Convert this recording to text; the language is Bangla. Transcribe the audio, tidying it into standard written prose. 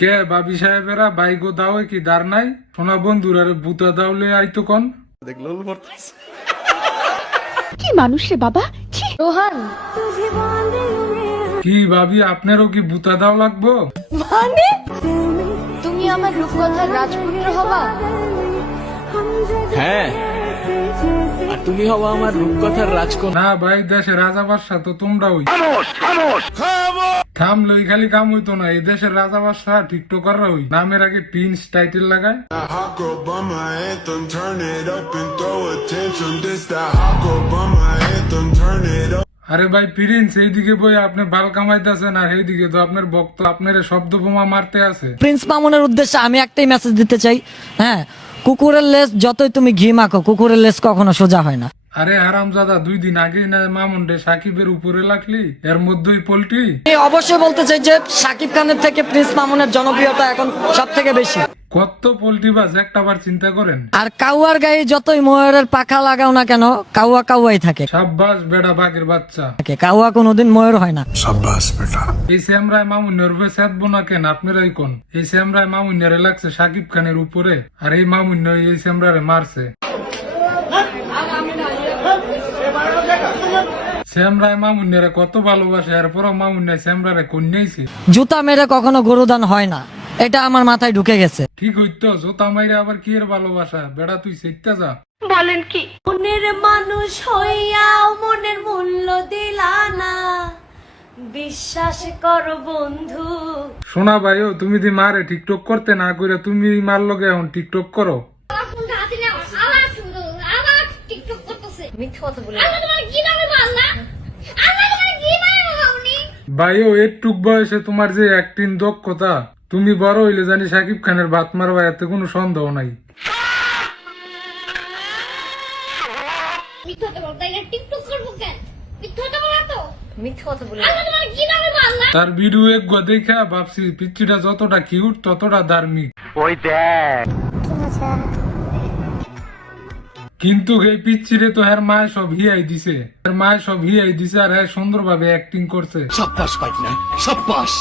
কে বাবি সাহেবেরা বাইগো দাও কি দার নাই সোনা বন্ধুরা বুতা দাওলে আইতো কোন কি মানুষ রে বাবা। রোহান, কি ভাবি আপনারও কি বুতা দাও লাগবো? মানে তুমি আমার রূপকথার রাজপুত্র হবা? হ্যাঁ, আর তুমি হবা আমার রূপকথার রাজকন্যা। না ভাই দেশের রাজা বাদশাহ তো তোমরা ওই থামলই খালি কাম হইতো না, এই দেশের রাজা বাদশাহ টিকটকাররা ওই নামের আগে প্রিন্স টাইটেল লাগায়। Hot girl bummer anthem, turn it up and throw attention. This that hot girl bummer anthem, turn it up. আরে ভাই প্রিন্স এইদিকে বই আপনি বাল কামাইতেছেন আর এইদিকে তো আপনার ভক্ত আপনার শব্দ বোমা মারতে আছে। প্রিন্স মামুনের উদ্দেশ্যে আমি একটাই মেসেজ দিতে চাই, হ্যাঁ, কুকুরের লেজ যতই তুমি ঘি মাখো, কুকুরের লেজ কখনো সোজা হয় না। আরে হারামজাদা 2 দিন আগেই না মামুন রে সাকিবের উপরে লাগলি, এর মধ্যেই পোল্ট্রি। আমি অবশ্যই বলতে চাই যে সাকিব খানের থেকে প্রিন্স মামুনের জনপ্রিয়তা এখন সব থেকে বেশি। কত পোল্ট্রি বাজ একটা বার চিন্তা করেন। আর কাউয়ার গায়ে যতই ময়ূরের পাখা লাগাও না কেন, কাউয়া কাউয়াই থাকে। সাব্বাস বেড়া বাঘের বাচ্চা। কাউয়া কোনোদিন ময়ূর হয় না। Shabbas beta. এই শ্যামরায় মামুনের উপরে সেদবো না কেন আপনারাই কোন? এই শ্যামরায় মামুনের লাগছে সাকিব খানের উপরে, আর এই মামুন এই শ্যামরারে মারছে। শ্যামরায় মামুনের কত ভালোবাসে, এরপরও মামুনের শ্যামরারে কন্যাইছে। জুতা মেরে কখনো গরুদান হয় না, এটা আমার মাথায় ঢুকে গেছে। ঠিক হইতো জোতা মাইরে আবার কি এর ভালোবাসা, বেড়া তুই সেটা যা। বলেন কি মনের মানুষ হইয়াও মনের মূল্য দিলা না, বিশ্বাস কর বন্ধু। শোনা ভাইও তুমি দি মারে টিকটক করতে না কইরা তুমি মার লগে এখন টিকটক করো। ভাইও এটুক বয়সে তোমার যে অ্যাক্টিং দক্ষতা, তুমি বড় হইলে জানি সাকিব খানের ভাত মারবা, এতে কোনো সন্দেহ নাই। তার ভিডিও এক দেখা ভাবছি পিচ্চিটা যতটা কিউট ততটা ধার্মিক। কিন্তু এই পিচ্চিরে তো হ্যার মায় সব হিয়াই দিছে, আর মায় সব হিয়াই দিছে আর হ্যাঁ সুন্দরভাবে অ্যাক্টিং করছে। সাব্বাস পাইনা, সাব্বাস।